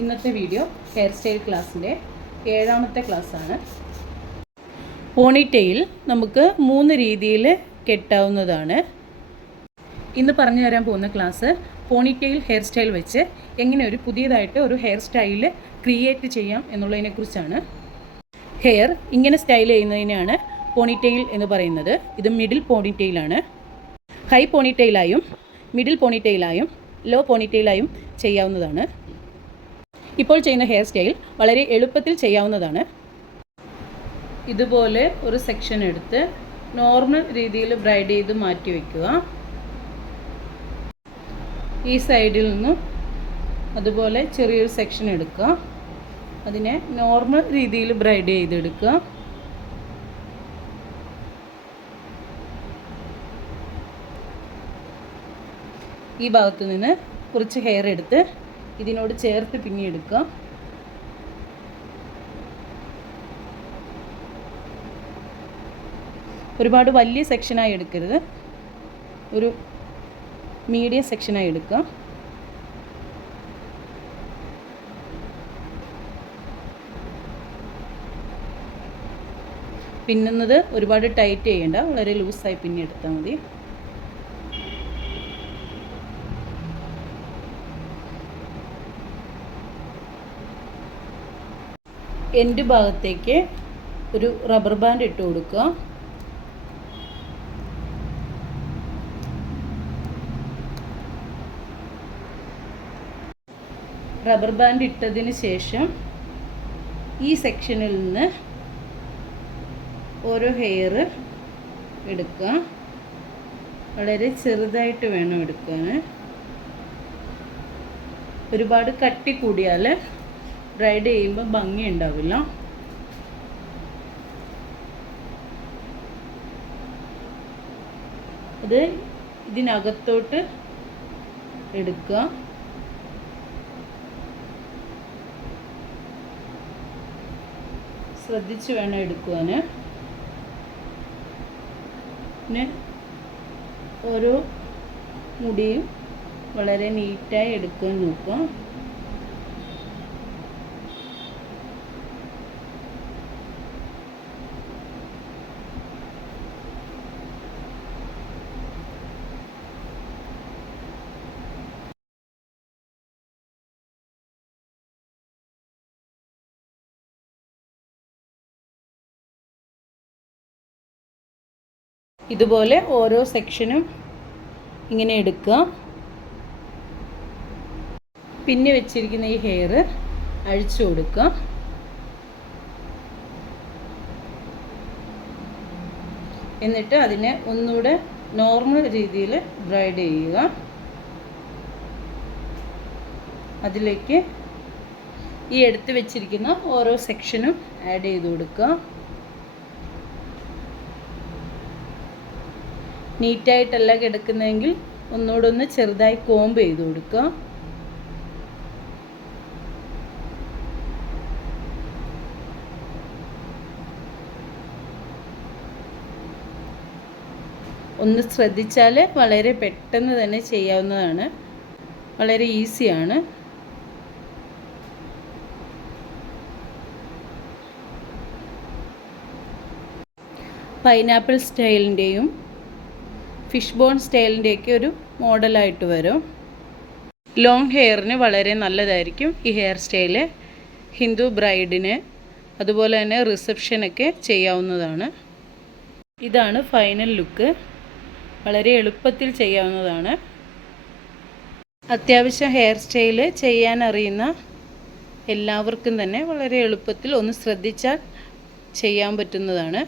ഇന്നത്തെ video hair style ക്ലാസ്സിന്റെ ഏഴാമത്തെ ക്ലാസ്സാണ് പോണിറ്റെയിൽ നമുക്ക് മൂന്ന് രീതിയിൽ കെട്ടാവുന്നതാണ്. ഇന്ന് പറഞ്ഞു തരാൻ പോകുന്ന ക്ലാസ് പോണിറ്റെയിൽ ഹെയർ സ്റ്റൈൽ വെച്ച് എങ്ങനെ ഒരു പുതിയതായിട്ട് ഒരു ഹെയർ സ്റ്റൈൽ ക്രിയേറ്റ് ചെയ്യാം എന്നുള്ളതിനെക്കുറിച്ചാണ് ഹെയർ ഇങ്ങനെ സ്റ്റൈൽ ചെയ്യുന്നതിനാണ് പോണിറ്റെയിൽ എന്ന് പറയുന്നത്. ഇത് മിഡിൽ പോണിറ്റെയിലാണ് ഹൈ പോണിറ്റെയിലായും മിഡിൽ പോണിറ്റെയിലായും ലോ പോണിറ്റെയിലായും ചെയ്യാവുന്നതാണ്. ഇപ്പോൾ ചെയ്യുന്ന ഹെയർ സ്റ്റൈൽ വളരെ എളുപ്പത്തിൽ ചെയ്യാവുന്നതാണ്. ഇതുപോലെ ഒരു സെക്ഷൻ എടുത്ത് നോർമൽ രീതിയിൽ ബ്രൈഡ് ചെയ്ത് മാറ്റി വയ്ക്കുക ഈ സൈഡിൽ നിന്നും അതുപോലെ ചെറിയൊരു സെക്ഷൻ എടുക്കുക. അതിനെ നോർമൽ രീതിയിൽ ബ്രൈഡ് ചെയ്തെടുക്കുക. ഈ ഭാഗത്തു നിന്ന് കുറച്ച് ഹെയർ എടുത്ത് ഇതിനോട് ചേർത്ത് പിന്നിയെടുക്കുക ഒരുപാട് വലിയ സെക്ഷനായി എടുക്കരുത്. ഒരു മീഡിയം സെക്ഷനായി എടുക്കുക പിന്നുന്നത് ഒരുപാട് ടൈറ്റ് ചെയ്യേണ്ട. വളരെ ലൂസായി പിന്നെ എടുത്താൽ മതി. എൻഡ് ഭാഗത്തേക്ക് ഒരു റബ്ബർ ബാൻഡ് ഇട്ട് കൊടുക്കുക. റബ്ബർ ബാൻഡ് ഇട്ടതിന് ശേഷം ഈ സെക്ഷനിൽ നിന്ന് ഓരോ ഹെയർ എടുക്കുക. വളരെ ചെറുതായിട്ട് വേണം എടുക്കാൻ. ഒരുപാട് കട്ടി കൂടിയാൽ ബ്രൈഡ് ചെയ്യുമ്പോൾ ഭംഗി ഉണ്ടാവില്ല. അത് ഇതിനകത്തോട്ട് എടുക്കുക. ശ്രദ്ധിച്ച് വേണം എടുക്കുവാൻ പിന്നെ ഓരോ മുടിയും വളരെ നീറ്റായി എടുക്കാൻ നോക്കുക. ഇതുപോലെ ഓരോ സെക്ഷനും ഇങ്ങനെ എടുക്കുക. പിന്നെ വെച്ചിരിക്കുന്ന ഈ ഹെയർ അഴിച്ചു കൊടുക്കുക. എന്നിട്ട് അതിനെ ഒന്നുകൂടെ നോർമൽ രീതിയിൽ ബ്രൈഡ് ചെയ്യുക. അതിലേക്ക് ഈ എടുത്ത് വെച്ചിരിക്കുന്ന ഓരോ സെക്ഷനും ആഡ് ചെയ്ത് കൊടുക്കുക. നീറ്റായിട്ടല്ല കിടക്കുന്നതെങ്കിൽ ഒന്നുകൂടെ ഒന്ന് ചെറുതായി കോമ്പ് ചെയ്ത് കൊടുക്കുക. ഒന്ന് ശ്രദ്ധിച്ചാൽ വളരെ പെട്ടെന്ന് തന്നെ ചെയ്യാവുന്നതാണ്. വളരെ ഈസിയാണ്. പൈനാപ്പിൾ സ്റ്റൈലിന്റെയും ഫിഷ് ബോൺ സ്റ്റൈലിന്റെയൊക്കെ ഒരു മോഡലായിട്ട് വരും. ലോങ് ഹെയറിന് വളരെ നല്ലതായിരിക്കും ഈ ഹെയർ സ്റ്റൈൽ. ഹിന്ദു ബ്രൈഡിന് അതുപോലെ തന്നെ റിസപ്ഷനൊക്കെ ചെയ്യാവുന്നതാണ്. ഇതാണ് ഫൈനൽ ലുക്ക്. വളരെ എളുപ്പത്തിൽ ചെയ്യാവുന്നതാണ്. അത്യാവശ്യം ഹെയർ സ്റ്റൈൽ ചെയ്യാൻ അറിയുന്ന എല്ലാവർക്കും തന്നെ വളരെ എളുപ്പത്തിൽ ഒന്ന് ശ്രദ്ധിച്ചാൽ ചെയ്യാൻ പറ്റുന്നതാണ്.